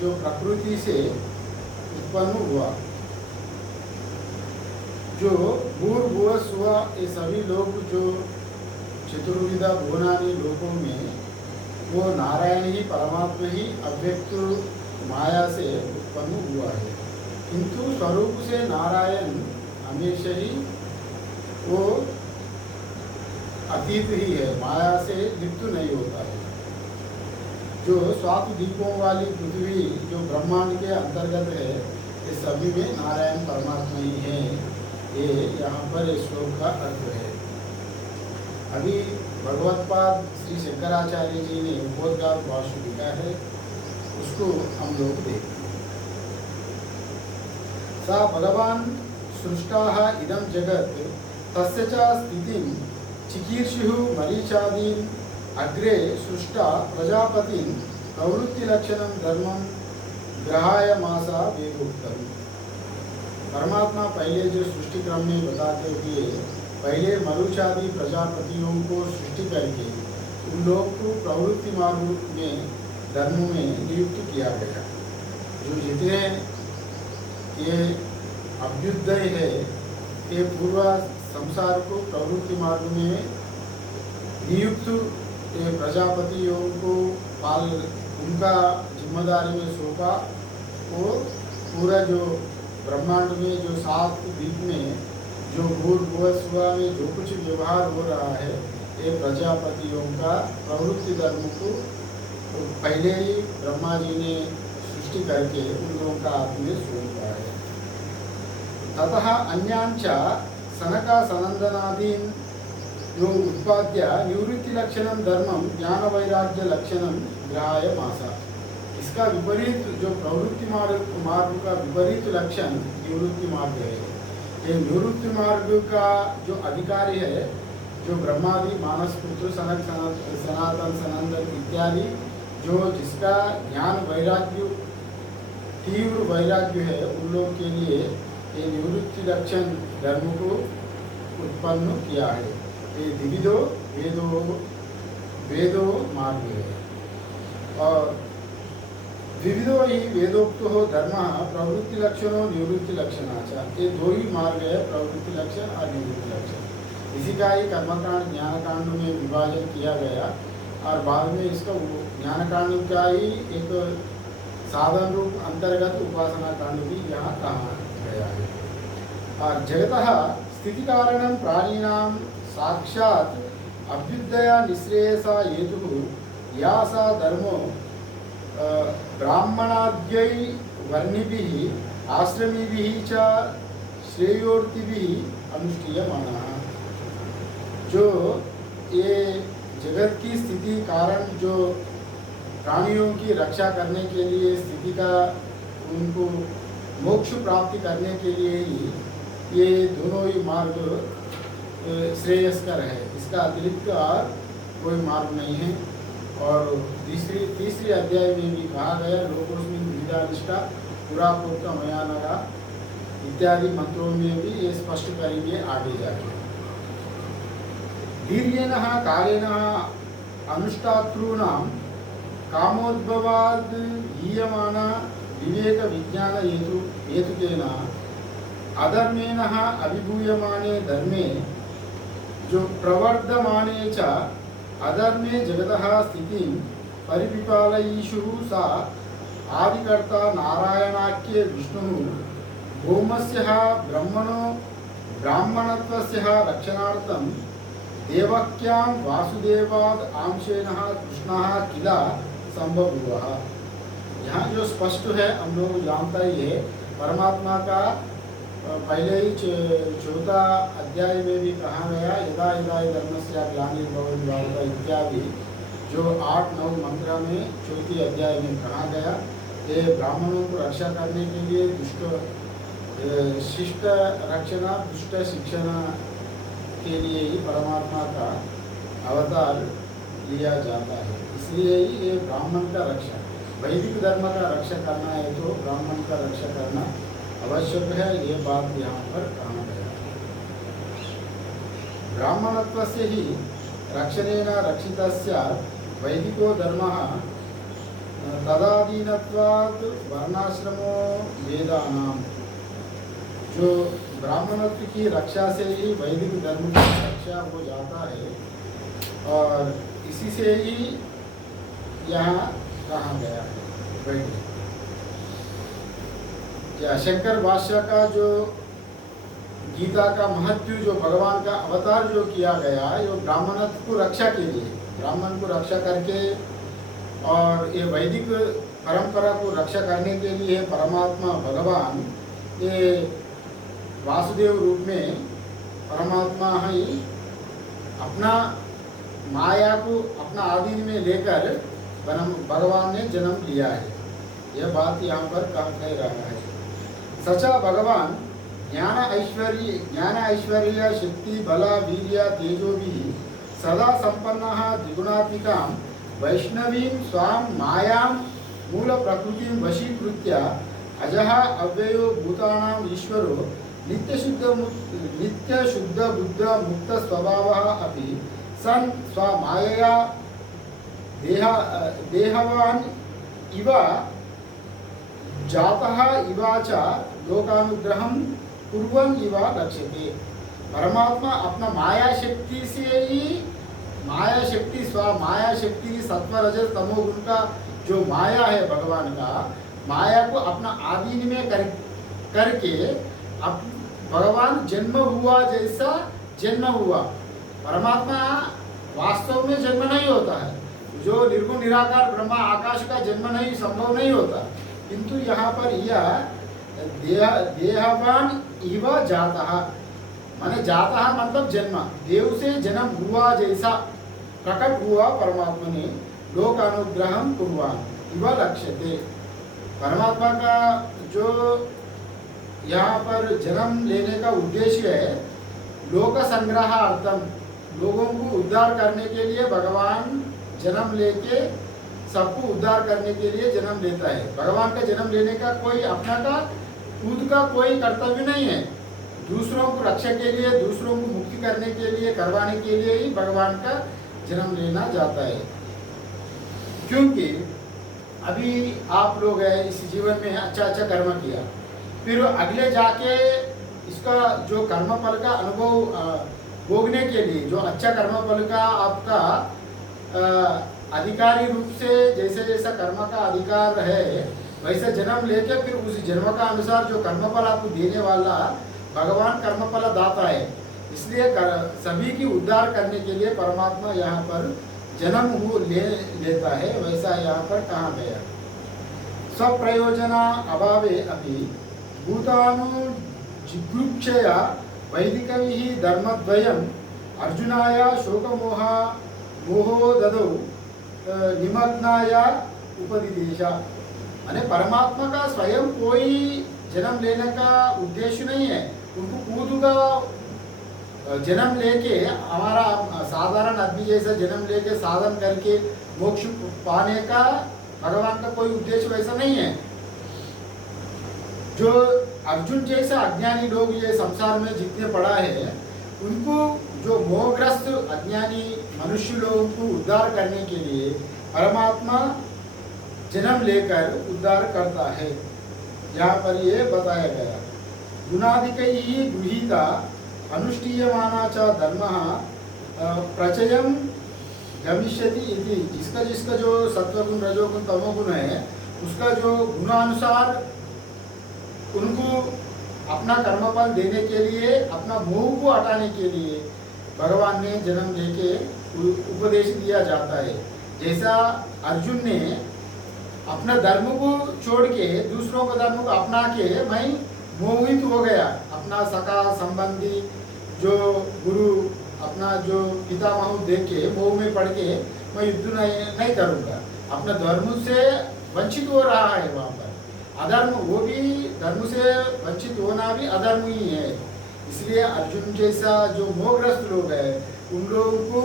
जो प्रकृति से उत्पन्न हुआ। जो भूर्भुव स्व ये सभी लोग जो चतुर्विधा भुवनानि लोकों में वो नारायण ही परमात्मा ही अव्यक्त माया से उत्पन्न हुआ है, किंतु स्वरूप से नारायण हमेशा ही वो अतीत ही है, माया से लिप्त नहीं होता है। जो स्वाति दीपों वाली पृथ्वी जो ब्रह्मांड के अंतर्गत है, ये सभी में नारायण परमात्मा ही है। ये यहाँ पर इस श्लोक का अर्थ है। अभी भगवत्पाद श्री शंकराचार्य जी ने उपोद्घात भाष्य लिखा है, उसको हम लोग देखते हैं। सा भगवान सृष्टाः इदं जगत् तस्य च स्थितिं चिकीर्षुः मरीचादीन् अग्रे सृष्टा प्रजापतिं प्रवृत्तिलक्षणं धर्मं ग्रहायमासा वेदोक्तम्। परमात्मा पहले जो सृष्टि क्रम में बताते हुए पहले मरुचादि प्रजापतियों को सृष्टि करके उन लोग को प्रवृत्ति मार्ग में धर्म में नियुक्त किया गया। जो जितने ये अभ्युदय है, ये पूर्व संसार को प्रवृत्ति मार्ग में नियुक्त ये प्रजापतियों को पाल उनका जिम्मेदारी में सौंपा। वो पूरा जो ब्रह्मांड में जो 7 द्वीप में जो भूर्भुव स्व में जो कुछ व्यवहार हो रहा है, ये प्रजापतियों का प्रवृत्ति धर्म को पहले ही ब्रह्मा जी ने सृष्टि करके उन लोगों का हाथ में सौंपा है। ततः अन्यांच सनका सनंदनादीन जो उत्पाद्य निवृत्ति लक्षणम धर्मम ज्ञान वैराग्य लक्षणम ग्रहाय मासा। इसका विपरीत जो प्रवृत्ति मार्ग का विपरीत लक्षण निवृत्ति मार्ग है। ये निवृत्ति मार्ग का जो अधिकारी है, जो ब्रह्मादि मानस पुत्र सनक सनातन सनंदन इत्यादि जो जिसका ज्ञान वैराग्य तीव्र वैराग्य है, उन लोगों के लिए ये निवृत्ति लक्षण धर्म को उत्पन्न किया है। ये द्विविधो वेदो मार्ग है। और द्विविधो ही वेदोक्तो धर्म प्रवृत्ति लक्षणों निवृत्ति लक्षणाचा। ये 2 ही मार्ग है, प्रवृत्ति लक्षण और निवृत्ति लक्षण। इसी का ही कर्मकांड ज्ञानकांड में विभाजन किया गया और बाद में इसका ज्ञानकांड का ही एक साधन रूप अंतर्गत उपासना कांड भी यहाँ कहा गया है। और जगतः स्थिति कारणं प्राणिनां साक्षात् अभ्युदय निःश्रेयसा हेतुः या सा धर्मो ब्राह्मणाद्यै वर्णिभिः आश्रमिभिः च श्रेयोर्तिभिः अनुष्ठीयमानः। जो ये जगत की स्थिति कारण जो प्राणियों की रक्षा करने के लिए स्थिति का उनको मोक्ष प्राप्ति करने के लिए ही ये दोनों ही मार्ग श्रेयस्कर है। इसका अतिरिक्त और कोई मार्ग नहीं है। और तीसरी अध्याय में भी कहा गया लोकोस्मिन् द्विधा निष्ठा पुरा प्रोक्त मया नरा इत्यादि मंत्रों में भी ये स्पष्ट करेंगे आगे जाके। धीर्येण कालेन अनुष्ठातॄणां कामोद्भवाद् हीयमान विवेक विज्ञान हेतुकेन अधर्मेण अभिभूयमाने धर्मे जो प्रवर्धमाने च अधर्मे जगतः स्थितिं परिविपालयिषुः सा आदिकर्ता नारायणाख्ये विष्णुः भौमस्य ब्राह्मणत्वस्य रक्षणार्थं देवक्यां वासुदेवाद अंशेन कृष्णः किल संबभूवः। यहाँ जो स्पष्ट है हम लोग जानता ही है, परमात्मा का पहले ही 4था अध्याय में भी कहा गया यदा यदा धर्मस्य ग्लानिर्भवति भारत इत्यादि जो 8-9 मंत्र में 4थे अध्याय में कहा गया। ये ब्राह्मणों को रक्षा करने के लिए दुष्ट शिष्ट रक्षणा दुष्ट शिक्षण के लिए ही परमात्मा का अवतार लिया जाता है। इसलिए ही ये ब्राह्मण का रक्षा, वैदिक धर्म का रक्षा करना है तो ब्राह्मण का रक्षा करना आवश्यक है। ये बात यहाँ पर कहा गया। ब्राह्मणत्वस्य ही रक्षणेन रक्षितस्य वैदिको धर्मः तदादीनत्वात् वर्णाश्रमो वेदानां, जो ब्राह्मणत्व की रक्षा से ही वैदिक धर्म की रक्षा हो जाता है, और इसी से ही यहाँ कहा गया है वैदिक। या शंकर भाष्य का जो गीता का महत्व, जो भगवान का अवतार जो किया गया है, वो ब्राह्मणत्व को रक्षा के लिए, ब्राह्मण को रक्षा करके, और ये वैदिक परंपरा को रक्षा करने के लिए परमात्मा भगवान ये वासुदेव रूप में परमात्मा ही अपना माया को अपना आधीन में लेकर भगवान ने जन्म लिया है। यह बात यहाँ पर कह रहा है। सचा भगवान ज्ञान ऐश्वर्य शक्ति बल वीर्य तेजोभिः सदा संपन्नः द्विगुणात्मिकां वैष्णवीं स्वां मायां मूल प्रकृतिं वशीकृत्य अजः अव्ययो भूतानां ईश्वरो नित्य शुद्ध बुद्ध मुक्त स्वभावः अपि सन् स्वमायया देहवान् इव जातः इवा च लोकानुग्रहं कुर्वन् इव लक्ष्यते। परमात्मा अपना माया शक्ति से ही, माया शक्ति स्व माया शक्ति सत्व रजस तमो गुण का जो माया है भगवान का, माया को अपना आधीन में करके अब भगवान जन्म हुआ जैसा जन्म हुआ। परमात्मा वास्तव में जन्म नहीं होता है, जो निर्गुण निराकार ब्रह्मा आकाश का जन्म नहीं संभव नहीं होता, किंतु यहाँ पर यह देहवान इव जातः, माने जातः मतलब जन्म, देव से जन्म हुआ जैसा प्रकट हुआ परमात्मा ने, लोक अनुग्रहं कुर्वान् इव लक्ष्यते। परमात्मा का जो यहाँ पर जन्म लेने का उद्देश्य है, लोक संग्रहार्थम, लोगों को उद्धार करने के लिए भगवान जन्म लेके सबको उद्धार करने के लिए जन्म लेता है। भगवान का जन्म लेने का कोई अपना का खुद का कोई कर्तव्य नहीं है, दूसरों को रक्षा के लिए, दूसरों को मुक्ति करने के लिए, करवाने के लिए ही भगवान का जन्म लेना जाता है। क्योंकि अभी आप लोग हैं इस जीवन में अच्छा कर्म किया, फिर अगले जाके इसका जो कर्म फल का अनुभव भोगने के लिए, जो अच्छा कर्म फल का आपका अधिकारी रूप से जैसे जैसा कर्म का अधिकार है, वैसे जन्म लेके फिर उस जन्म का अनुसार जो कर्मफल आपको देने वाला भगवान कर्मफल दाता है। इसलिए सभी की उद्धार करने के लिए परमात्मा यहाँ पर जन्म लेता है, वैसा यहाँ पर कहा गया। स्वप्रयोजना अभावे अपि भूतानु जिगृक्षया वैदिकैः धर्मद्वयम् अर्जुनाय शोकमोहो ददौ निमग्नाय उपदिदेश। अने परमात्मा का स्वयं कोई जन्म लेने का उद्देश्य नहीं है, उनको खुद का जन्म लेके, हमारा साधारण आदमी जैसा जन्म लेके साधन करके मोक्ष पाने का भगवान का कोई उद्देश्य वैसा नहीं है। जो अर्जुन जैसा अज्ञानी लोग ये संसार में जितने पड़ा है, उनको जो मोहग्रस्त अज्ञानी मनुष्य लोगों को उद्धार करने के लिए परमात्मा जन्म लेकर उद्धार करता है। यहाँ पर ये बताया गया। गुणाधिकैः गृहीता अनुष्ठीयमाना च धर्मः प्रचयं गमिष्यति इति। जिसका जो सत्वगुण रजोगुण तमोगुण है, उसका जो गुणानुसार उनको अपना कर्मफल देने के लिए, अपना मोह को हटाने के लिए भगवान ने जन्म लेके उपदेश दिया जाता है। जैसा अर्जुन ने अपना धर्म को छोड़ के दूसरों का धर्म को अपना के मैं मोहित हो गया, अपना सखा संबंधी जो गुरु, अपना जो पितामह देख के मोह में पड़ के मैं युद्ध नहीं करूँगा, अपना धर्म से वंचित हो रहा है। वहाँ पर अधर्म, वो भी धर्म से वंचित होना भी अधर्म ही है। इसलिए अर्जुन जैसा जो मोहग्रस्त लोग हैं, उन लोगों को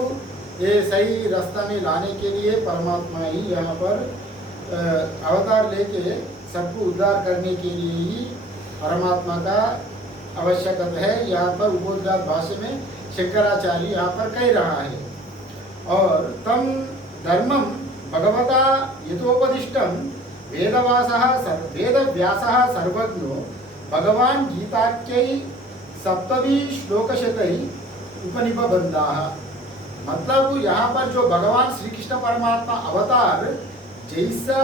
ये सही रास्ता में लाने के लिए परमात्मा ही यहाँ पर अवतार लेके सबको उद्धार करने के लिए ही परमात्मा का आवश्यकता है। यहाँ पर उपोद्घात भाष्य में शंकराचार्य यहाँ पर कह रहा है। और तम धर्मम भगवता यथोपदिष्टं वेदव्यासः सर्वज्ञो भगवान् गीताख्यै सप्तमी श्लोकशतै उपनिबंधाः। मतलब यहाँ पर जो भगवान श्री कृष्ण परमात्मा अवतार जैसा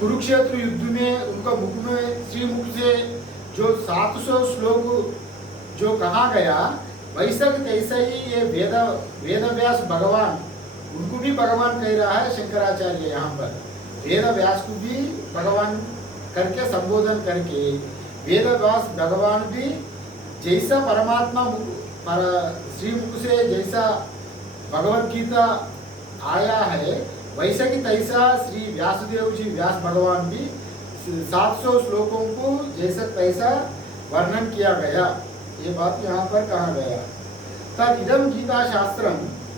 कुरुक्षेत्र युद्ध में उनका मुख में श्रीमुख से जो 700 श्लोक जो कहा गया, वैसा तैसा ही ये वेदव्यास भगवान, उनको भी भगवान कह रहा है शंकराचार्य। यहाँ पर वेदव्यास को भी भगवान करके संबोधन करके, वेदव्यास भगवान भी जैसा परमात्मा श्रीमुख से जैसा भगवद गीता आया है, वैसा कि तैसा श्री व्यासदेव जी व्यास भगवान भी 700 श्लोकों को जैसा तैसा वर्णन किया गया। ये बात यहाँ पर कहा गया। तद इदम गीता शास्त्रम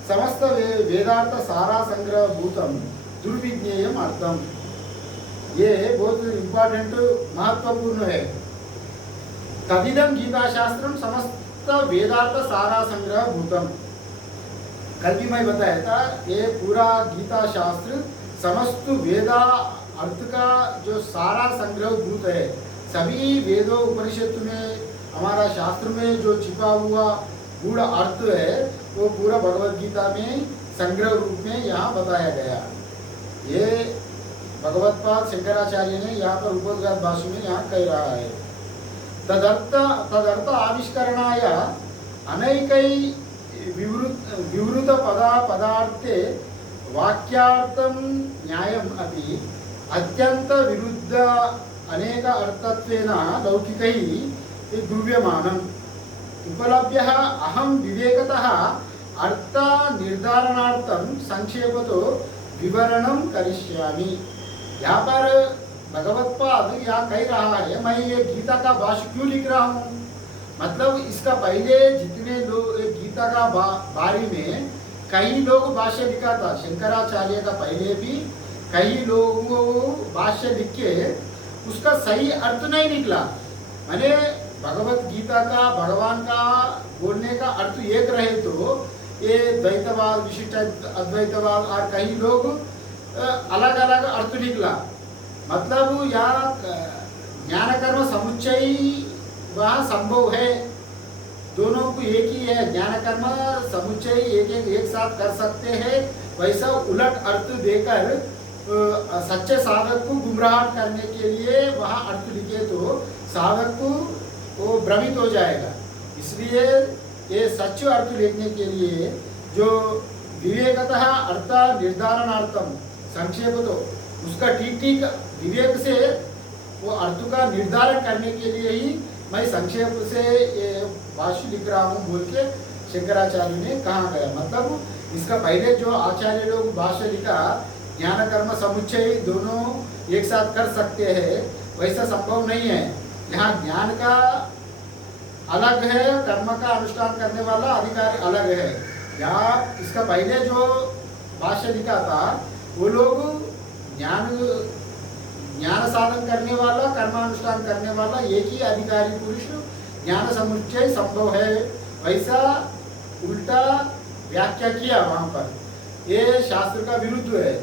समस्त वेदार्थ सारा संग्रह भूतम दुर्विज्ञेयम अर्थम। ये बहुत इम्पोर्टेंट महत्वपूर्ण है। तदिदम गीता शास्त्रम समस्त वेदार्थ सारा संग्रह भूतम। कल भी मैं बताया था, ये पूरा गीता शास्त्र समस्त वेदा अर्थ का जो सारा संग्रह भूत है। सभी वेदों उपनिषद में, हमारा शास्त्र में जो छिपा हुआ गूढ़ अर्थ है, वो पूरा भगवद गीता में संग्रह रूप में यहाँ बताया गया। ये भगवत्पाद शंकराचार्य ने यहाँ पर उपोद्घात भाष्य में यहाँ कह रहा है। तदर्थ आविष्करणाय अनैकै विवृत पदार्थे वाक्यार्थं न्यायम् अपि अत्यंत विरुद्ध अनेक अर्थत्वेन लौकिकैः दुर्व्यमानम् उपलभ्यः। अहं विवेकतः अर्थ निर्धारणार्थं संक्षेपतो विवरणं करिष्यामि। यहाँ पर भगवत्पाद यहाँ कह रहा है, मैं ये गीता का भाष्य क्यों लिख रहा हूँ। मतलब इसका पहले जितने लोग गीता का बारे में कई लोग भाष्य लिखा था, शंकराचार्य का पहले भी कई लोगों भाष्य लिख के उसका सही अर्थ नहीं निकला। मैंने भगवत गीता का भगवान का बोलने का अर्थ एक रहे तो ये द्वैतवाद, विशिष्ट अद्वैतवाद और कई लोग अलग अलग अर्थ निकला। मतलब यहाँ ज्ञान कर्म समुच्चय वहाँ संभव है, दोनों को एक ही है। ज्ञान कर्म समुच्चय एक साथ कर सकते हैं। वैसा उलट अर्थ देकर सच्चे साधक को गुमराह करने के लिए वहाँ अर्थ लिखे तो साधक को वो भ्रमित हो जाएगा। इसलिए ये सच्चे अर्थ लिखने के लिए जो विवेकतः अर्थ निर्धारणार्थम संक्षेप तो उसका ठीक विवेक से वो अर्थ का निर्धारण करने के लिए ही मैं संक्षेप से ये भाष्य लिख रहा हूँ बोल के शंकराचार्य ने कहा गया। मतलब इसका पहले जो आचार्य लोग भाष्य लिखा, ज्ञान कर्म समुच्चय दोनों एक साथ कर सकते हैं, वैसा संभव नहीं है। यहाँ ज्ञान का अलग है, कर्म का अनुष्ठान करने वाला अधिकारी अलग है। यहाँ इसका पहले जो भाष्य लिखा था वो लोग ज्ञान साधन करने वाला, कर्मानुष्ठान करने वाला एक ही अधिकारी पुरुष ज्ञान समुच्चय संभव है, वैसा उल्टा व्याख्या किया वहाँ पर। ये शास्त्र का विरुद्ध है,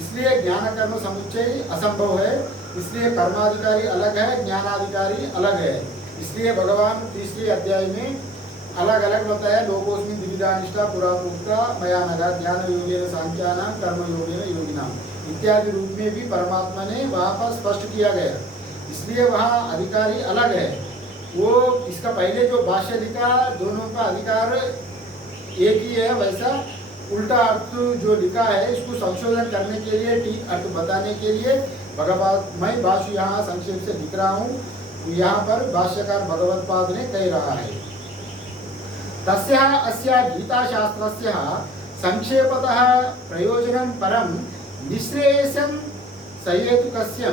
इसलिए ज्ञान कर्म समुच्चय असंभव है। इसलिए कर्माधिकारी अलग है, ज्ञानाधिकारी अलग है। इसलिए भगवान तीसरे अध्याय में अलग अलग बताया। लोकोस्मिन् द्विविधा निष्ठा पुरा प्रोक्ता मया नघ ज्ञान योगेन सांख्यानां कर्म योगेन योगिनां इत्यादि रूप में भी परमात्मा ने वहाँ पर स्पष्ट किया गया। इसलिए वहाँ अधिकारी अलग है। वो इसका पहले जो भाष्य लिखा दोनों का अधिकार एक ही है, वैसा उल्टा अर्थ जो लिखा है इसको संशोधन करने के लिए, ठीक अर्थ बताने के लिए भगवत मैं भाष्य यहाँ संक्षेप से लिख रहा हूँ। यहाँ पर भाष्यकार भगवत्पाद ने कह रहा है, तस्याः अस्या गीताशास्त्रस्य संक्षेपतः प्रयोजनं परं निःश्रेयसं सहेतुकस्य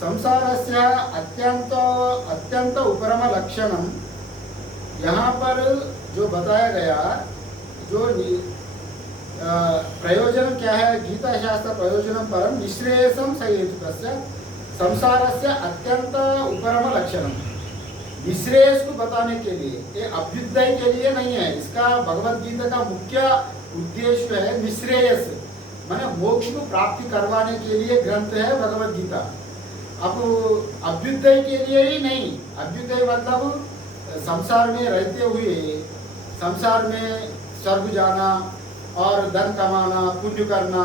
संसारस्य अत्यंत उपरम लक्षणम। यहाँ पर जो बताया गया जो प्रयोजन क्या है, गीता शास्त्र प्रयोजन परम निःश्रेयसं सहेतुकस्य संसारस्य अत्यंत उपरम लक्षणम। निःश्रेयस को बताने के लिए, ये अभ्युदय के लिए नहीं है। इसका भगवत गीता का मुख्य उद्देश्य है निःश्रेयस। माने मोक्ष को प्राप्ति करवाने के लिए ग्रंथ है भगवत गीता। अब अभ्युदय के लिए ही नहीं, अभ्युदय मतलब संसार में रहते हुए संसार में स्वर्ग जाना और धन कमाना, पुण्य करना,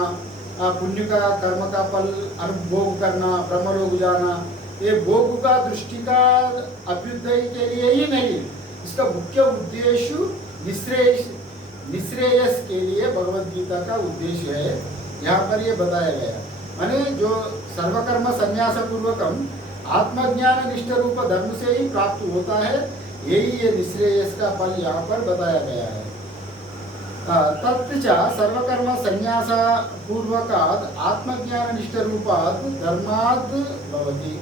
पुण्य का कर्म का फल अनुभोग करना, ब्रह्मलोक जाना, ये भोग का दृष्टि का अभ्युदय के लिए ही नहीं, इसका मुख्य उद्देश्य निश्रेयस के लिए भगवत गीता का उद्देश्य है। यहाँ पर ये बताया गया माने जो सर्वकर्म संन्यास पूर्वकम आत्मज्ञान निष्ठ रूप धर्म से ही प्राप्त होता है, यही ये निश्रेयस का फल यहाँ पर बताया गया है। तत्च सर्वकर्म संन्यास पूर्वकाद आत्मज्ञान निष्ठ रूपाद धर्माद भवति।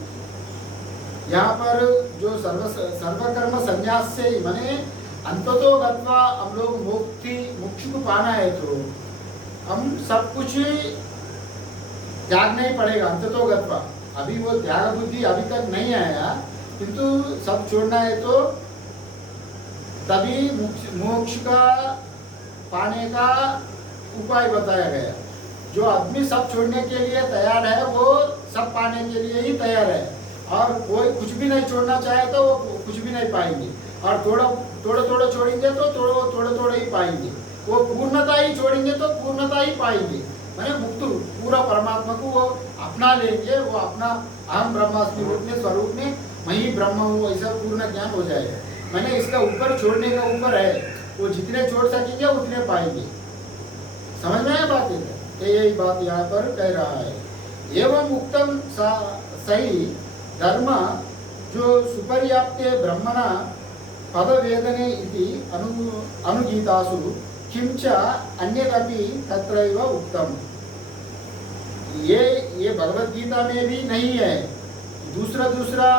यहाँ पर जो सर्वकर्म संन्यास से माने अंततो गत्वा हम लोग मोक्ष को पाना है तो हम सब कुछ त्यागना ही पड़ेगा अंततो गत्वा। अभी वो त्याग बुद्धि अभी तक नहीं आया, किंतु सब छोड़ना है तो तभी मोक्ष का पाने का उपाय बताया गया। जो आदमी सब छोड़ने के लिए तैयार है वो सब पाने के लिए ही तैयार है, और कोई कुछ भी नहीं छोड़ना चाहे तो वो कुछ भी नहीं पाएंगे, और थोड़ा छोड़ेंगे तो थोड़ा ही पाएंगे। वो पूर्णता ही छोड़ेंगे तो पूर्णता ही पाएंगे, मैंने मुक्त पूरा परमात्मा को वो अपना लेंगे। वो अपना अहम ब्रह्मास्मि रूप में स्वरूप में मैं ही ब्रह्म हूँ ऐसा पूर्ण ज्ञान हो जाएगा। मैंने इसका ऊपर छोड़ने का ऊपर है, वो जितने छोड़ सकेंगे उतने पाएंगे। समझ में आया बात है? यही बात यहाँ पर कह रहा है। एवं उत्तम सही धर्म जो सुपर्याप्त ब्रह्मणा पद वेदने इति अनुगीतासु किंच अन्यदपि तत्रैव उक्तम। ये भगवत गीता में भी नहीं है, दूसरा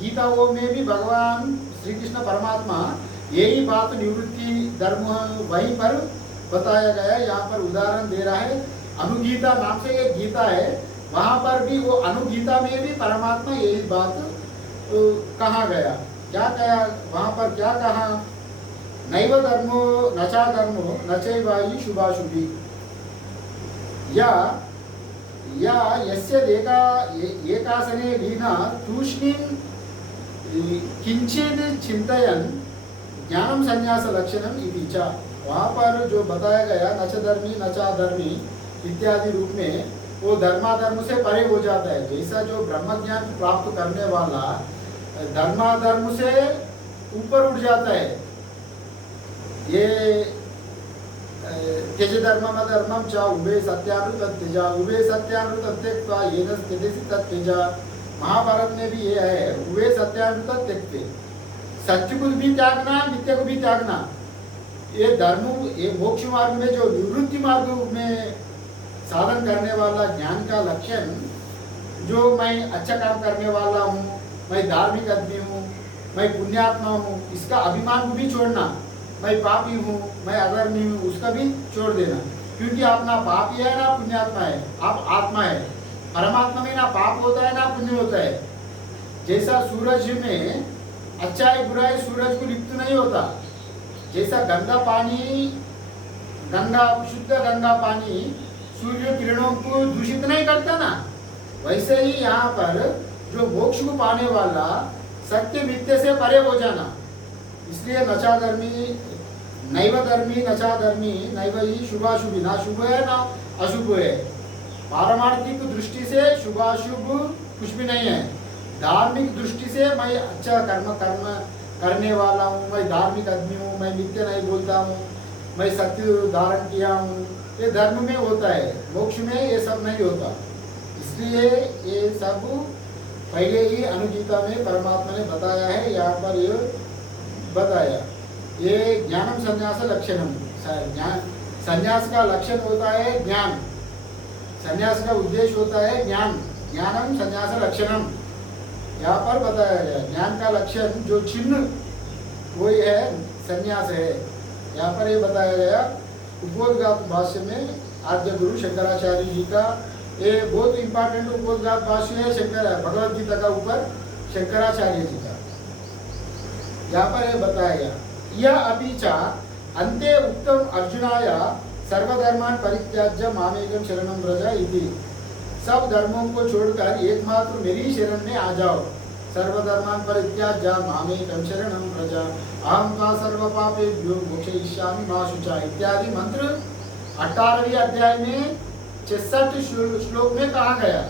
गीताओं में भी भगवान श्री कृष्ण परमात्मा यही बात निवृत्ति धर्म वहीं पर बताया गया। यहाँ पर उदाहरण दे रहा है, अनुगीता नाम से एक गीता है, वहां पर भी वो अनुगीता में भी परमात्मा यही बात कहा गया। क्या कहा वहां पर, क्या कहा? नैव धर्मो नचा धर्मो नचैवायि शुभाशुभि या यस्य एकासने लीना तूष्णीं किंचित चिंतयन् ज्ञानम संन्यास लक्षणम इति च। वहाँ पर जो बताया गया नच धर्मी नचा धर्मी इत्यादि रूप में वो धर्माधर्म से परे हो जाता है। जैसा जो ब्रह्म ज्ञान प्राप्त करने वाला धर्माधर्म से ऊपर उठ जाता है। ये त्यज धर्मम अधर्मम च उभे सत्यानृत त्यजा उभे सत्यानृत त्यक्त्वा येन त्यजसि तत्यज। महाभारत में भी ये है, उभे सत्यानृत त्यक्ते, सत्य को भी त्यागना मिथ्या को भी त्यागना। ये धर्म ये मोक्ष मार्ग में जो निवृत्ति मार्ग में साधन करने वाला ज्ञान का लक्षण, जो मैं अच्छा काम करने वाला हूँ, मैं धार्मिक आदमी हूँ, मैं पुण्यात्मा हूँ, इसका अभिमान को भी छोड़ना। मैं पापी हूँ, मैं अधर्मी हूँ, उसका भी छोड़ देना। क्योंकि आप ना पापी है ना पुण्यात्मा है, आप आत्मा है। परमात्मा में ना पाप होता है ना पुण्य होता है। जैसा सूरज में अच्छाई बुराई सूरज को लिप्त नहीं होता, जैसा गंदा पानी शुद्ध गंगा पानी सूर्य किरणों को दूषित नहीं करता ना, वैसे ही यहाँ पर जो मोक्ष को पाने वाला सत्य मिथ्य से परे हो जाना। इसलिए नचा धर्मी नैव धर्मी नचा धर्मी नैव ही शुभाशुभी, ना शुभ है ना अशुभ है। पारमार्थिक दृष्टि से शुभाशुभ कुछ भी नहीं है। धार्मिक दृष्टि से मैं अच्छा कर्म करने वाला हूँ, मैं धार्मिक आदमी हूँ, मैं मिथ्या नहीं बोलता हूँ, मैं सत्य धारण किया हूँ, ये धर्म में होता है। मोक्ष में ये सब नहीं होता। इसलिए ये सब पहले ही अनुगीता में परमात्मा ने बताया है। यहाँ पर ये बताया, ये ज्ञानम संन्यास लक्षणम, संन्यास का लक्षण होता है ज्ञान, संन्यास का उद्देश्य होता है ज्ञान। ज्ञानम संन्यास लक्षणम यहाँ पर बताया गया। ज्ञान का लक्षण जो चिन्ह वही है संन्यास है। यहाँ पर ये बताया गया उपोद्घात भाष्य में आद्य गुरु शंकराचार्य जी का। ये बहुत इंपॉर्टेंट उपोद्घात भाष्य है भगवद गीता का ऊपर शंकराचार्य जी का। यहाँ पर ये बताया गया, यह अपि च अन्ते उत्तम अर्जुनाय सर्वधर्मान परित्याज्य मामेकं शरणं व्रज इति। सब धर्मों को छोड़कर एकमात्र मेरी शरण में आ जाओ। सर्वधर्मान परित्याज्य मामेकं शरणं व्रज अहं त्वा सर्वपापेभ्यो मोक्षयिष्यामि मा शुचा इत्यादि मंत्र 18वें अध्याय में 66 श्लोक में कहा गया।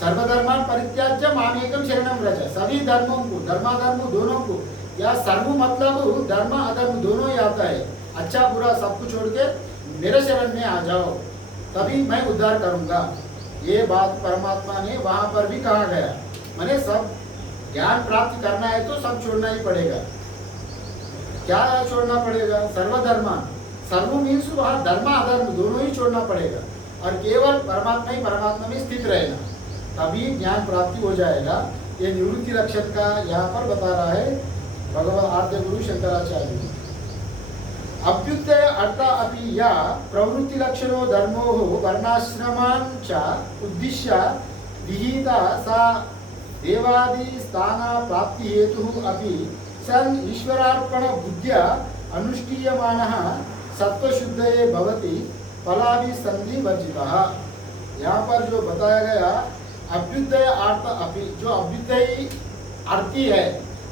सर्वधर्मान परित्याज्य मामेकं शरणं व्रज, सभी धर्मों को, धर्माधर्म दोनों को, या सर्व मतलब धर्म अधर्म दोनों ही आता है। अच्छा बुरा सब कुछ छोड़ के मेरे शरण में आ जाओ, तभी मैं उद्धार करूंगा। ये बात परमात्मा ने वहां पर भी कहा गया। मैंने सब ज्ञान प्राप्त करना है तो सब छोड़ना ही पड़ेगा। क्या छोड़ना पड़ेगा? सर्वधर्मान, सर्व मीन्स वहाँ धर्म अधर्म दोनों ही छोड़ना पड़ेगा और केवल परमात्मा ही परमात्मा में स्थित रहना, तभी ज्ञान प्राप्ति हो जाएगा। ये निवृत्ति लक्षण का यहाँ पर बता रहा है भगवान आद्य गुरु शंकराचार्य। अभ्युदय अर्थ अपि या प्रवृत्ति लक्षणो धर्मो वर्णाश्रमान च उद्दिश्य विहिता सा देवादि स्थान प्राप्ति हेतु अपि सन ईश्वरार्पण बुद्ध्या अनुष्ठीयमानः सत्वशुद्धये भवति फलाभि संधि वर्जितः। यहाँ पर जो बताया गया अभ्युदय अर्थ अपि, जो अभ्युदय अर्थी है,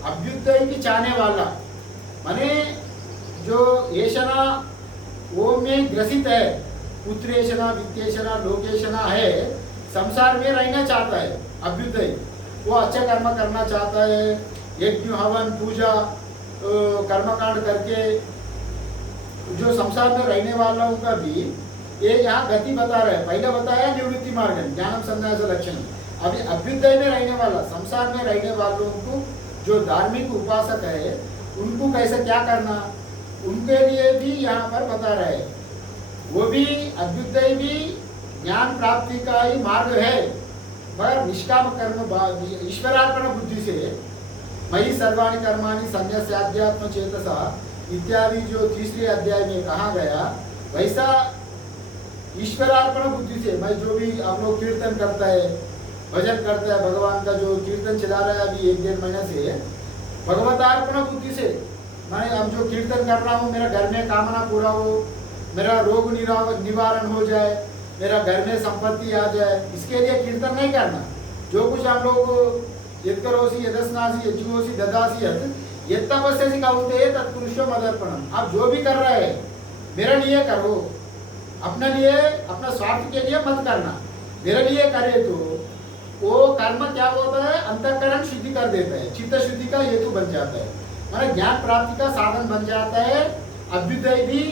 अभ्युदय की चाहने वाला, माने जो येषणा वो में ग्रसित है, पुत्रेषणा वित्तेषणा लोकेषणा है, संसार में रहना चाहता है अभ्युदय, वो अच्छा कर्म करना चाहता है, यज्ञ हवन पूजा कर्मकांड करके जो संसार में रहने वालों का भी ये यहाँ गति बता रहे हैं। पहले बताया निवृत्ति मार्ग ज्ञानम संन्यास लक्षण, अभी अभ्युदय में रहने वाला, संसार में रहने वालों को जो धार्मिक उपासक है उनको कैसे क्या करना, उनके लिए भी यहाँ पर बता रहे हैं। वो भी अभ्युदय भी ज्ञान प्राप्ति का ही मार्ग है, मगर निष्काम कर्म ईश्वरार्पण बुद्धि से मयि सर्वाणि कर्माणि संन्यास्याध्यात्म चेतसा इत्यादि जो तीसरे अध्याय में कहा गया, वैसा ईश्वरार्पण बुद्धि से मैं जो भी आप लोग कीर्तन करता है, भजन करता है, भगवान का जो कीर्तन चला रहा है अभी 1-1.5 महीने से, भगवतार्पण बुद्धि से मैं अब जो कीर्तन कर रहा हूँ, मेरा घर में कामना पूरा हो, मेरा रोग निवारण हो जाए, मेरा घर में संपत्ति आ जाए, इसके लिए कीर्तन नहीं करना। जो कुछ हम लोग यत्करोसि यदस्नासि यज्जुहोसि ददासि यत् यत्तपस्यसि कौन्तेय तत्पुरुषो मदर्पणम। आप जो भी कर रहे हैं मेरे लिए करो, अपने लिए, अपना स्वार्थ के लिए मत करना, मेरे लिए करे तो वो कर्म क्या होता है, अंतःकरण शुद्धि कर देता है, चित्त शुद्धि का हेतु बन जाता है, माने ज्ञान प्राप्ति का साधन बन जाता है। अभ्युदय भी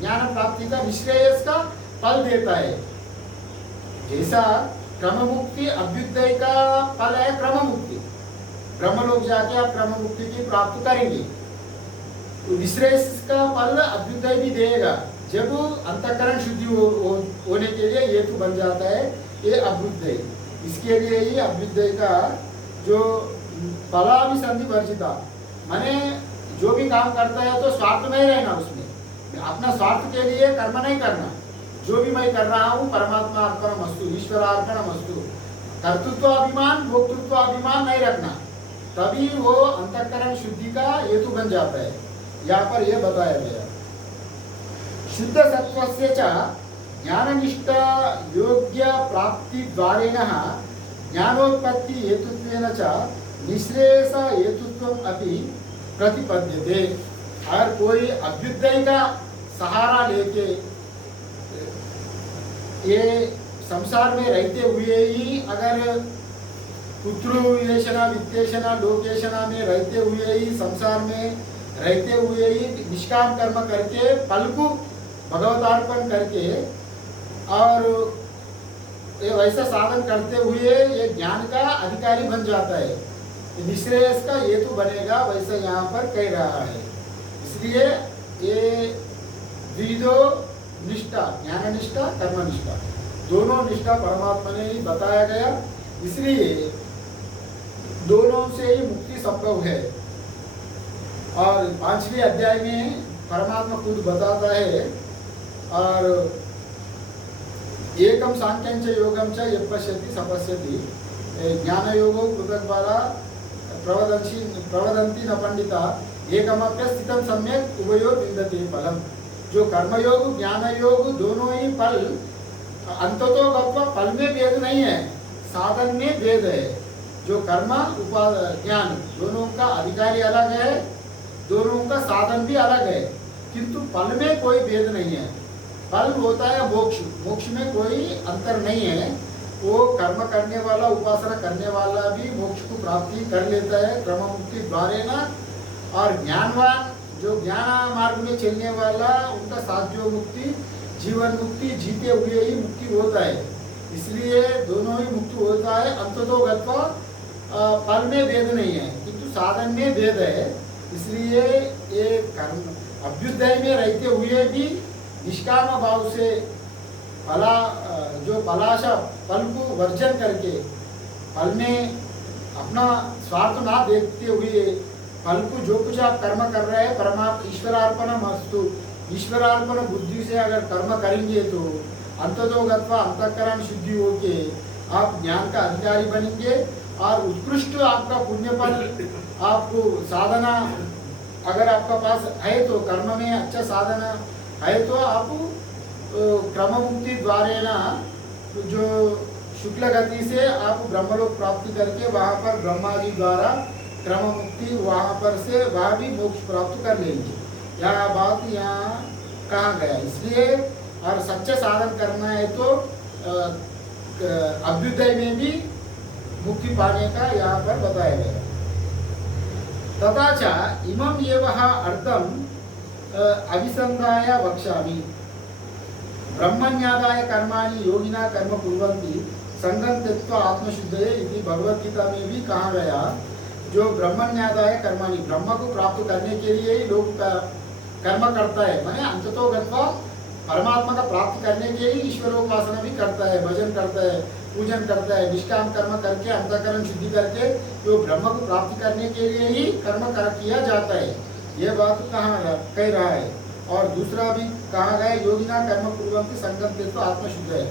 ज्ञान प्राप्ति का निश्रेयस का फल देता है। जैसा क्रम मुक्ति अभ्युदय का फल है, क्रम मुक्ति, ब्रह्मलोक जाके आप क्रम मुक्ति की प्राप्त करेंगे, तो निश्रेयस का फल अभ्युदय भी देगा जब अंतःकरण शुद्धि होने के लिए हेतु बन जाता है ये अभ्युदय। इसके लिए ही अभ्युदय का जो फलाभिसंधि वर्जिता, माने जो भी काम करता है तो स्वार्थ में ही रहना, उसमें अपना स्वार्थ के लिए कर्म नहीं करना, जो भी मैं कर रहा हूँ परमात्मा अर्पणमस्तु, ईश्वरार्पणमस्तु, कर्तृत्वाभिमान भोक्तृत्वाभिमान नहीं रखना, तभी वो अंतःकरण शुद्धि का हेतु बन जाता है। यहाँ पर यह बताया गया। शुद्ध सत्वस्य च ज्ञाननिष्ठ योग्य प्राप्ति द्वारेण ज्ञानोत्पत्ति हेतुत्वेन च निःश्रेयस हेतुत्वम अपि प्रतिपद्यते। और कोई अभ्युदय का सहारा लेके ये संसार में रहते हुए ही अगर पुत्रेषणा वित्तेषणा लोकेषणा में रहते हुए ही, संसार में रहते हुए ही निष्काम कर्म करके फल को भगवतार्पण करके और ये वैसा साधन करते हुए ये ज्ञान का अधिकारी बन जाता है, निश्रेयस का हेतु बनेगा, वैसा यहाँ पर कह रहा है। इसलिए ये द्विधो निष्ठा, ज्ञान निष्ठा कर्म निष्ठा, दोनों निष्ठा परमात्मा ने ही बताया गया, इसलिए दोनों से ही मुक्ति संभव है। और 5वें अध्याय में परमात्मा खुद बताता है, और एकम सांख्यं च योगम च यः पश्यति स पश्यति, ज्ञान योगो कृतक द्वारा प्रवदन्ति न पंडिता एकमप्य स्थितं सम्यक उभयोर्विन्दते फलम। जो कर्मयोग ज्ञान योग दोनों ही फल अंततो गत्वा फल में भेद नहीं है, साधन में भेद है। जो कर्म ज्ञान दोनों का अधिकारी अलग है, दोनों का साधन भी अलग है, किंतु फल में कोई भेद नहीं है। फल होता है मोक्ष, मोक्ष में कोई अंतर नहीं है। वो कर्म करने वाला उपासना करने वाला भी मोक्ष को प्राप्ति कर लेता है क्रम मुक्ति द्वारे ना। और ज्ञानवान जो ज्ञान मार्ग में चलने वाला उनका साध्य मुक्ति जीवन मुक्ति जीते हुए ही मुक्ति होता है। इसलिए दोनों ही मुक्ति होता है। अंततो गत्वा फल में भेद नहीं है किंतु साधन में भेद है। इसलिए ये कर्म अभ्युदय में रहते हुए भी निष्काम भाव से जो पलाशा फल को वर्जन करके फल में अपना स्वार्थ ना देखते हुए फल को जो कुछ आप कर्म कर रहे हैं परमात्मा ईश्वरार्पणम अस्तु, ईश्वरार्पण बुद्धि से अगर कर्म करेंगे तो अंततो गत्वा अंतःकरण शुद्धि होके आप ज्ञान का अधिकारी बनेंगे और उत्कृष्ट आपका पुण्य फल आपको साधना अगर आपका पास है तो कर्म में अच्छा साधना है तो आप क्रम मुक्ति द्वारे ना जो शुक्ल गति से आप ब्रह्मलोक प्राप्ति करके वहाँ पर ब्रह्मा जी द्वारा क्रम मुक्ति वहाँ पर से वहाँ भी मोक्ष प्राप्त कर लेंगे। यह बात यहाँ कहा गया। इसलिए और सच्चा साधन करना है तो अभ्युदय में भी मुक्ति पाने का यहाँ पर बताया गया। तथा च इमं एव अर्थम अभिसंधाय वक्ष्यामि। ब्रह्मण्यादाय कर्माणि योगिना कर्म कुर्वन्ति संगम त्यक्त्वा आत्मशुद्धये इति भगवद्गीता में भी कहा गया। जो ब्रह्मण्यादाय कर्माणि ब्रह्म को प्राप्त करने के लिए ही लोग कर्म करता है, माने अंततो गत्वा परमात्मा का प्राप्त करने के लिए ईश्वरोपासना भी करता है, भजन करता है, पूजन करता है, निष्काम कर्म करके अंतःकरण शुद्धि करके जो ब्रह्म को प्राप्त करने के लिए ही कर्म किया जाता है। ये बात कह रहा है। और दूसरा भी कहा गया योगिना कर्म कुर्वन्ति संगम त्यक्त्वा आत्मशुद्ध है।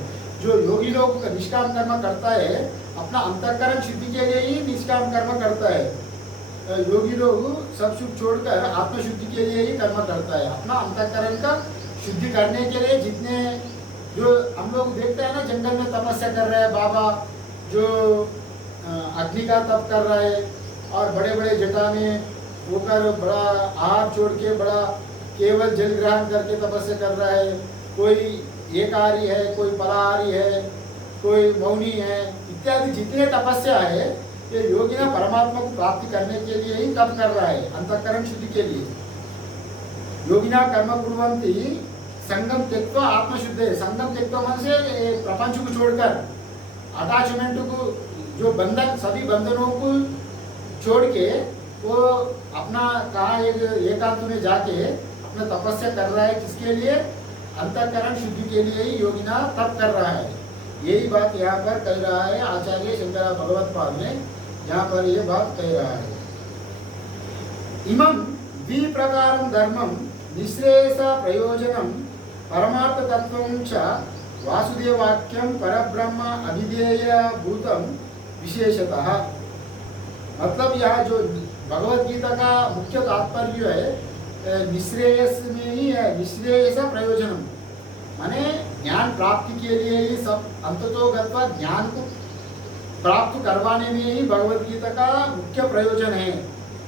जो योगी लोग निष्काम कर्म करता है अपना अंतःकरण शुद्धि के लिए ही निष्काम कर्म करता है। योगी लोग सब सुख छोड़कर आत्मशुद्धि के लिए ही कर्म करता है। अपना अंतःकरण का शुद्धि करने के लिए जितने जो हम लोग देखते हैं ना जंगल में तपस्या कर रहे हैं बाबा, जो अग्नि का तप कर रहा है और बड़े बड़े जटा में होकर बड़ा आहार छोड़ के बड़ा केवल जल ग्रहण करके तपस्या कर रहा है। कोई एकाहारी है, कोई फलाहारी है, कोई मौनी है, इत्यादि जितने तपस्या है ये योगी ना परमात्मा को प्राप्ति करने के लिए ही तप कर रहा है, अंतःकरण शुद्धि के लिए। योगिना कर्म कुर्वन्ति संगम त्यक्त्वा आत्मशुद्ध है। संगम त्यक्त्वा मन से प्रपंच को छोड़कर अटैचमेंट को जो बंधन सभी बंधनों को छोड़ के वो अपना कहा एकांत में जाके अपना तपस्या कर रहा है। किसके लिए? अंतःकरण शुद्धि के लिए ही योगिना तप कर रहा है। यही बात यहाँ पर कह रहा है आचार्य शंकर भगवत्पाद ने, यहाँ पर ये बात कह रहा है। इमं द्विप्रकारं धर्मं निःश्रेयस प्रयोजनं परमार्थ तत्वं च वासुदेवाख्यं परब्रह्म अभिधेय भूतम विशेषतः। मतलब यह जो भगवत गीता का मुख्य तात्पर्य है निःश्रेयस में ही है। निःश्रेयस प्रयोजनम माने ज्ञान प्राप्ति के लिए ही सब अंततो गत्वा ज्ञान को प्राप्त करवाने में ही भगवत गीता का मुख्य प्रयोजन है।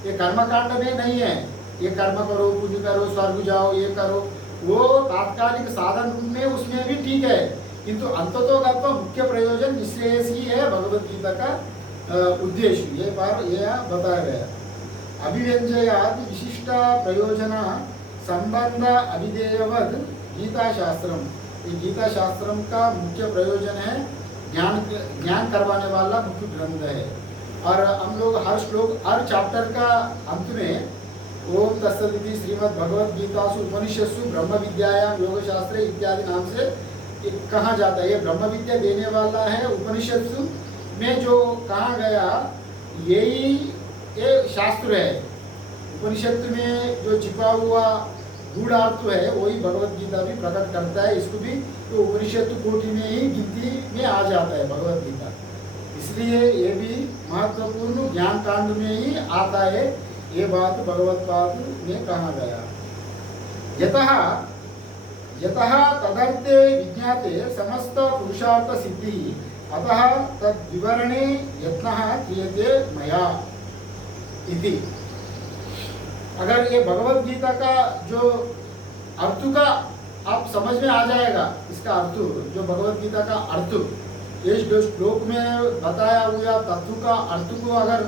ये कर्मकांड में नहीं है ये कर्म करो, पूजा करो, स्वर्ग जाओ, ये करो, वो तात्कालिक साधन रूप में उसमें भी ठीक है, किंतु अंततो गत्वा मुख्य प्रयोजन निःश्रेयस ही है भगवत गीता का उद्देश्य। ये बार यह बताया गया। अभिव्यंजयाद विशिष्ट प्रयोजन संबंध अभिधेयवद गीता शास्त्रम। ये गीता शास्त्रम का मुख्य प्रयोजन है, ज्ञान करवाने वाला मुख्य ग्रंथ है। और हम लोग हर श्लोक हर चैप्टर का अंत में ओम तत्सदिति श्रीमद् भगवद गीतासु उपनिषत्सु ब्रह्म विद्यायाम योग शास्त्रे इत्यादि नाम से कहा जाता है। ये ब्रह्म विद्या देने वाला है। उपनिषत्सु में जो कहा गया यही ये शास्त्र है। उपनिषद में जो छिपा हुआ गूढ़ार्थ है वही भगवत गीता भी प्रकट करता है। इसको भी तो उपनिषद कोटि में ही गिनती में आ जाता है भगवत गीता। इसलिए ये भी महत्वपूर्ण ज्ञान कांड में ही आता है। ये बात भगवत्पाद में कहा गया। यतः यतः तदर्थे विज्ञाते समस्त पुरुषार्थ सिद्धि अतः तद विवरणे यत्नः क्रियते मया इति। अगर ये भगवत गीता का जो अर्थ का आप समझ में आ जाएगा, इसका अर्थ जो भगवत गीता का अर्थ इस जो श्लोक में बताया हुआ तत्व का अर्थ को अगर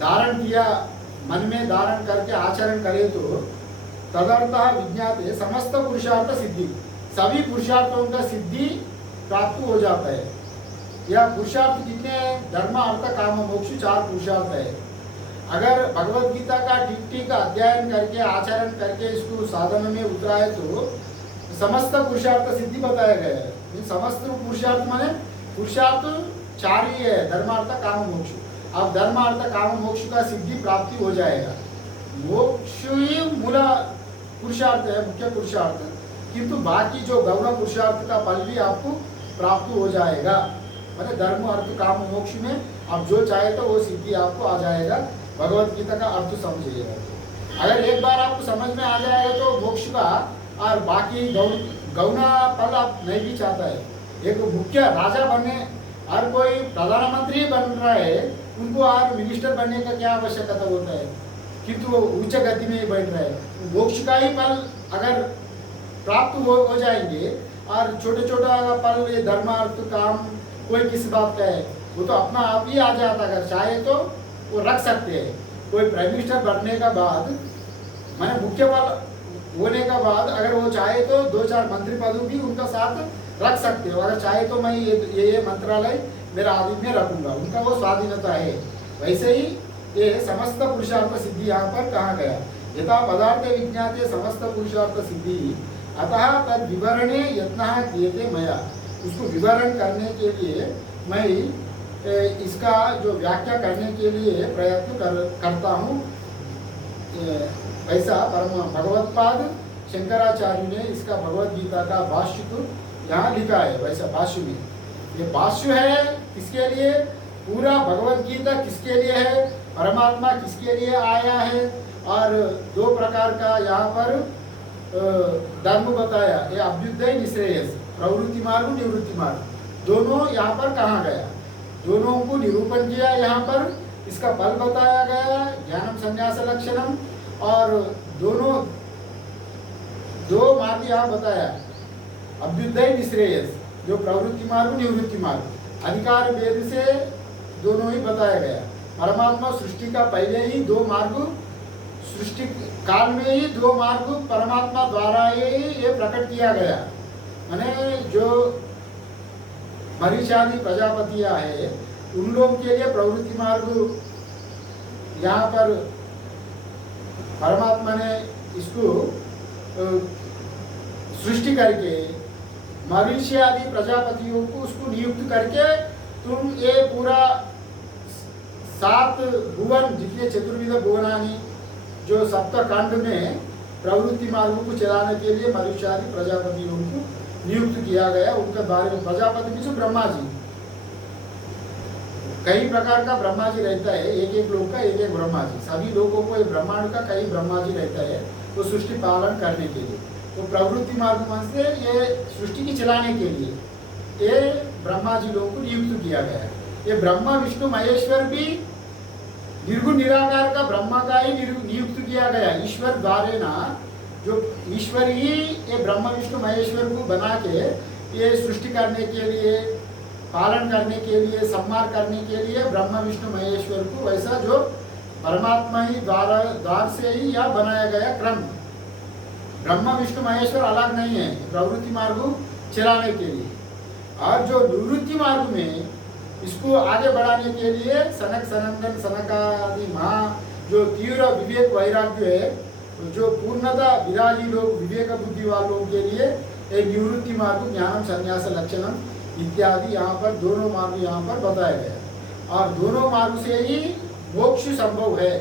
धारण किया, मन में धारण करके आचरण करे तो तदर्थः विज्ञाते समस्त पुरुषार्थ सिद्धि, सभी पुरुषार्थों का सिद्धि प्राप्त हो जाता है। यह पुरुषार्थ कितने हैं? धर्म अर्थ काम मोक्ष, 4 पुरुषार्थ है। अगर भगवत गीता का ठीक ठीक अध्ययन करके आचरण करके इसको साधन में उतराए तो समस्त पुरुषार्थ सिद्धि बताया गया है। समस्त पुरुषार्थ माने पुरुषार्थ 4 ही है, धर्मार्थ काम मोक्ष। अब धर्मार्थ काम मोक्ष का सिद्धि प्राप्ति हो जाएगा। मोक्ष ही मूल पुरुषार्थ है, मुख्य पुरुषार्थ, किंतु बाकी जो गौण पुरुषार्थ का फल भी आपको प्राप्त हो जाएगा। मतलब धर्म अर्थ काम मोक्ष में आप जो चाहे तो वो सिद्धि आपको आ जाएगा। भगवत गीता का अर्थ समझिएगा। अगर एक बार आपको समझ में आ जाएगा तो मोक्ष का और बाकी गौना फल आप नहीं भी चाहता है। एक मुख्य राजा बनने, हर कोई प्रधानमंत्री बन रहा है, उनको और मिनिस्टर बनने का क्या आवश्यकता होता है, किंतु वो उच्च गति में बैठ रहे हैं। मोक्ष का ही फल अगर प्राप्त हो जाएंगे और छोटे छोटा फल ये धर्म अर्थ काम कोई किस बात का है, वो तो अपना आप ही आ जाता। अगर चाहे तो वो रख सकते हैं। कोई प्राइम मिनिस्टर बनने का बाद मैंने मुख्य फल होने का बाद अगर वो चाहे तो 2-4 मंत्री पद भी उनका साथ रख सकते हो। अगर चाहे तो मैं ये मंत्रालय मेरा आधीन में रखूंगा, उनका वो स्वाधीनता है। वैसे ही ये समस्त पुरुषार्थ सिद्धि यहाँ पर कहा गया। यथा पदार्थ विज्ञाते समस्त पुरुषार्थ सिद्धि अतः तद विवरणे यत्नः क्रियते मया। उसको विवरण करने के लिए मैं इसका जो व्याख्या करने के लिए प्रयत्न करता हूँ। ऐसा परम भगवत्पाद शंकराचार्य ने इसका भगवत गीता का भाष्य को यहाँ लिखा है। वैसा भाष्य में ये भाष्य है किसके लिए? पूरा भगवत गीता किसके लिए है? परमात्मा किसके लिए आया है? और 2 प्रकार का यहाँ पर धर्म बताया, ये अभ्युदय निश्रेयस, प्रवृत्ति मार्ग निवृत्ति मार्ग, दोनों यहाँ पर कहा गया। दोनों को निरूपण किया यहाँ पर, इसका फल बताया गया, ज्ञानम संन्यास लक्षणम, और दोनों 2 मार्ग यहाँ बताया, अभ्युदय निश्रेयस जो प्रवृत्ति मार्ग निवृत्ति मार्ग, अधिकार भेद से दोनों ही बताया गया। परमात्मा सृष्टि का पहले ही 2 मार्ग, सृष्टि काल में ही 2 मार्ग परमात्मा द्वारा ये प्रकट किया गया। माने जो मरीचादि प्रजापतियां है उन लोगों के लिए प्रवृत्ति मार्ग यहाँ पर परमात्मा ने इसको सृष्टि करके मरीचि आदि प्रजापतियों को उसको नियुक्त करके तुम ये पूरा 7 भुवन, जितने चतुर्विध भुवनानी जो सप्तखंड में प्रवृत्ति मार्ग को चलाने के लिए मरीचि आदि प्रजापतियों को नियुक्त किया गया। उनके बारे में प्रजापति भी ब्रह्मा जी, कई प्रकार का ब्रह्मा जी रहता है, एक लोक का एक ब्रह्मा जी, सभी लोगों को ब्रह्मांड का कई ब्रह्मा जी रहता है तो सृष्टि पालन करने के लिए। तो प्रवृत्ति मार्ग से ये सृष्टि की चलाने के लिए ये ब्रह्मा जी लोगों को नियुक्त किया गया। ये ब्रह्मा विष्णु महेश्वर भी निर्गुण निराकार का ब्रह्मा का ही नियुक्त किया गया। ईश्वर द्वारे ना, जो ईश्वर ही ये ब्रह्मा विष्णु महेश्वर को बना के ये सृष्टि करने के लिए, पालन करने के लिए, संहार करने के लिए ब्रह्मा विष्णु महेश्वर को, वैसा जो परमात्मा ही द्वार से ही यह बनाया गया क्रम। ब्रह्मा विष्णु महेश्वर अलग नहीं है प्रवृत्ति मार्ग चलाने के लिए। और जो निवृत्ति मार्ग में इसको आगे बढ़ाने के लिए सनक सनंदन सनकादि महा जो तीव्र विवेक वैराग्य है, जो पूर्णता विराजी लोग विवेक बुद्धि वालों के लिए एक निवृत्ति मार्ग, ज्ञानम संन्यास लक्षणम इत्यादि यहाँ पर दोनों मार्ग यहाँ पर बताया गया। और दोनों मार्ग से ही मोक्ष संभव है,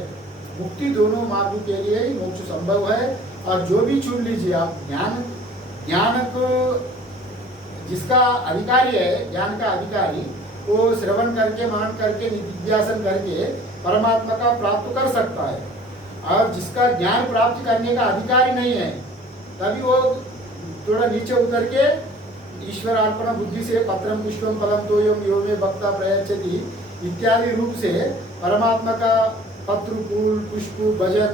मुक्ति दोनों मार्ग के लिए ही मोक्ष संभव है। और जो भी चुन लीजिए आप, ज्ञान को जिसका अधिकारी है, ज्ञान का अधिकारी, वो श्रवण करके मनन करके निधिध्यासन करके परमात्मा का प्राप्त कर सकता है। और जिसका ज्ञान प्राप्त करने का अधिकारी नहीं है, तभी वो थोड़ा नीचे उतर के ईश्वरार्पण बुद्धि से पत्रम पुष्पम फलम तोयम यो मे भक्ता प्रयच्छति इत्यादि रूप से परमात्मा का पत्र फूल पुष्प भजन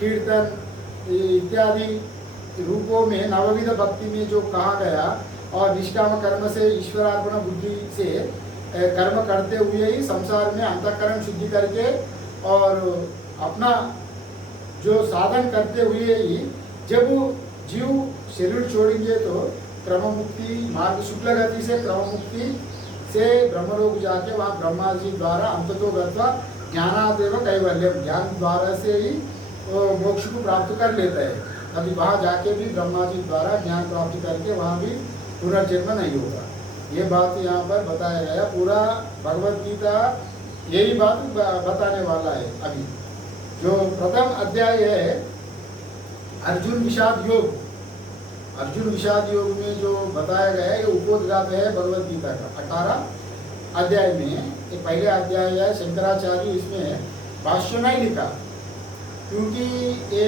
कीर्तन इत्यादि रूपों में नवविध भक्ति में जो कहा गया और निष्काम कर्म से ईश्वरार्पण बुद्धि से कर्म करते हुए ही संसार में अंतःकरण शुद्धि करके और अपना जो साधन करते हुए ही जब जीव शरीर छोड़ेंगे तो क्रम मुक्ति मार्ग शुक्ल गति से क्रम मुक्ति से ब्रह्मलोक जाके वहाँ ब्रह्मा जी द्वारा अंततो गत्वा ज्ञानादेव कैवल्यम ज्ञान द्वारा से ही मोक्ष को प्राप्त कर लेता है। अभी वहाँ जाके भी ब्रह्मा जी द्वारा ज्ञान प्राप्त करके वहाँ भी पुनर्जन्म नहीं होगा। ये बात यहाँ पर बताया गया। पूरा भगवद गीता यही बात बताने वाला है। अभी जो प्रथम अध्याय है अर्जुन विषाद योग, अर्जुन विषाद योग में जो बताया गया है ये उपोद्घात है भगवद गीता का 18 अध्याय में। ये पहले अध्याय है। शंकराचार्य इसमें भाष्य नहीं लिखा क्योंकि ये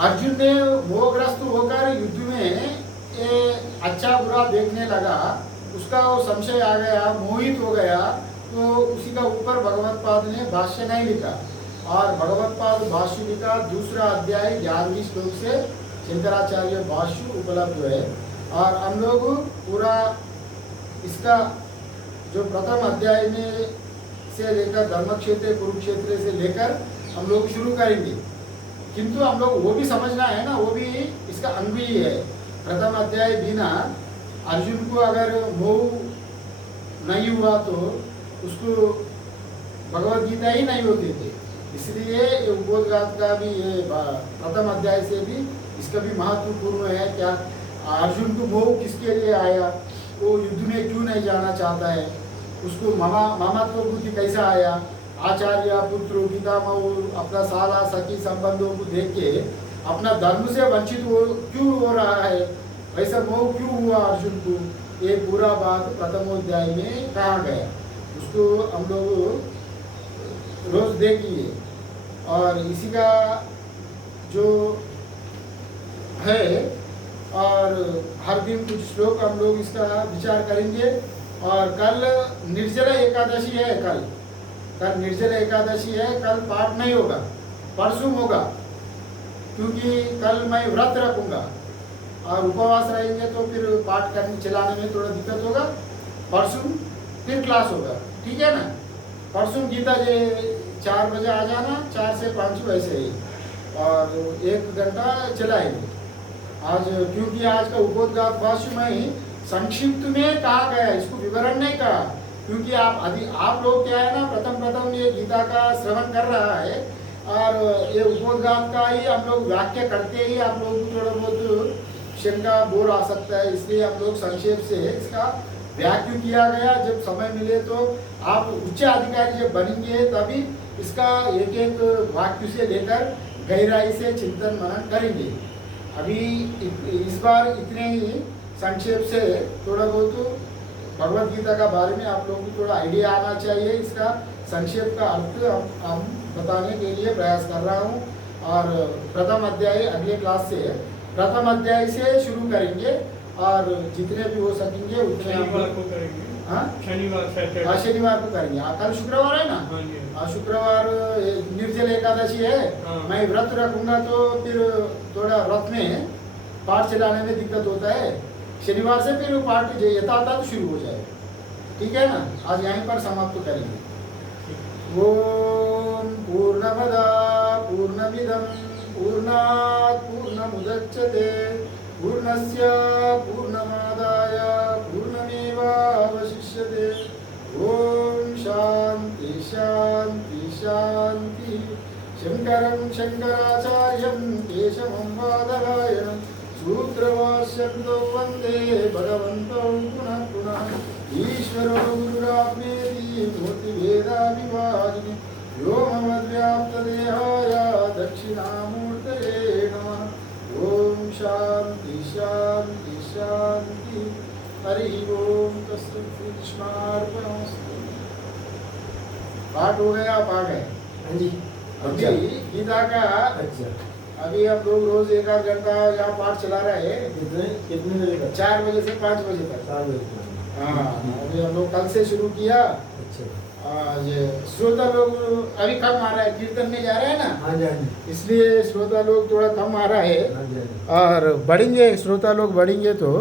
अर्जुन ने मोहग्रस्त होकर युद्ध में ये अच्छा बुरा देखने लगा, उसका वो संशय आ गया, मोहित हो गया, तो उसी का ऊपर भगवत्पाद ने भाष्य नहीं लिखा और भगवत्पाद भाष्य लिखा दूसरा अध्याय 11वीं श्लोक से शंकराचार्य भाष्य उपलब्ध है। और हम लोग पूरा इसका जो प्रथम अध्याय में से लेकर धर्म क्षेत्र कुरुक्षेत्र से लेकर हम लोग शुरू करेंगे, किंतु हम लोग वो भी समझना है ना, वो भी इसका अंग ही है। प्रथम अध्याय बिना अर्जुन को अगर मोह नहीं हुआ तो उसको भगवद गीता ही नहीं होती थी। इसलिए ये उपोद्घात का भी ये प्रथम अध्याय से भी इसका भी महत्वपूर्ण है। क्या अर्जुन को मोह किसके लिए आया, वो युद्ध में क्यों नहीं जाना चाहता है, उसको ममत्व बुद्धि कैसा आया, आचार्य पुत्र पितामह अपना साला सखी संबंधों को देख के अपना धर्म से वंचित क्यों हो रहा है, ऐसा मोह क्यों हुआ अर्जुन को, ये पूरा बात प्रथमोध्याय में कहा गया। उसको हम लोग रोज देखेंगे और इसी का जो है और हर दिन कुछ श्लोक हम लोग इसका विचार करेंगे। और कल निर्जला एकादशी है, कल निर्जला एकादशी है, कल पाठ नहीं होगा, परसों होगा क्योंकि कल मैं व्रत रखूंगा और उपवास रहेंगे तो फिर पाठ करने चलाने में थोड़ा दिक्कत होगा। परसों फिर क्लास होगा, ठीक है ना। परसों गीता जी 4 बजे आ जाना, 4 से 5 वैसे ही, और 1 घंटा चलाएंगे आज, क्योंकि आज का उपोद्घात भाष्य में संक्षिप्त में कहा गया है, इसको विवरण नहीं कहा। क्योंकि आप लोग क्या है ना, प्रथम ये गीता का श्रवण कर रहा है और ये उपोद्घात का ही हम लोग वाक्य करते ही आप लोग को थोड़ा बहुत शंका बोर आ सकता है। इसलिए हम लोग संक्षेप से इसका व्याख्या किया गया। जब समय मिले तो आप उच्च अधिकारी जब बनेंगे तभी इसका एक एक वाक्य से लेकर गहराई से चिंतन मनन करेंगे। अभी इस बार इतने ही संक्षेप से थोड़ा बहुत भगवद गीता का बारे में आप लोगों को थोड़ा आइडिया आना चाहिए। इसका संक्षेप का अर्थ हम बताने के लिए प्रयास कर रहा हूँ। और प्रथम अध्याय अगले क्लास से प्रथम अध्याय से शुरू करेंगे और जितने भी हो सकेंगे उतने शनिवार को करेंगे। हाँ, शनिवार को करेंगे। कल शुक्रवार है ना, शुक्रवार निर्जल एकादशी है। मैं व्रत रखूंगा तो फिर थोड़ा व्रत में पाठ चलाने में दिक्कत होता है। शनिवार से फिर पाठ यथातथ शुरू हो जाएगा, ठीक है ना। आज यहीं पर समाप्त करेंगे। ओम पूर्णमदा पूर्णमिदं पूर्णात् पूर्णमुदच्यते पूर्णस्य पूर्णमादाय पूर्णमेवावशिष्यते। ओम शांति शांति शांति। शंकरं शंकराचार्यं केशवं बादरायणं सूत्रभाष्यं वन्दे भगवन्तौ पुनः पुनः। ईश्वरो गुरुरात्मेति मूर्तिभेदाविभागिनि व्योमवद्व्याप्तदेहाय दक्षिणामूर्तये नमः। ओम शांति शांति शांति। हरि ओम तस्मै श्री कृष्णार्पणमस्तु। पाठ हो गया, आप आ गए? हाँ जी। अभी गीता का अभी हम लोग रोज 1 आध घंटा यहाँ पाठ चला रहे हैं। कितने कितने बजे तक? 4 बजे से 5 बजे तक। 4 बजे तक। हाँ, अभी हम लोग कल से शुरू किया। अच्छा। ये श्रोता लोग अभी कम आ रहा है, कीर्तन में जा रहा है ना। हाँ जी, हाँ जी। इसलिए श्रोता लोग थोड़ा कम आ रहा है। हाँ जी, हाँ जी। और बढ़ेंगे, श्रोता लोग बढ़ेंगे तो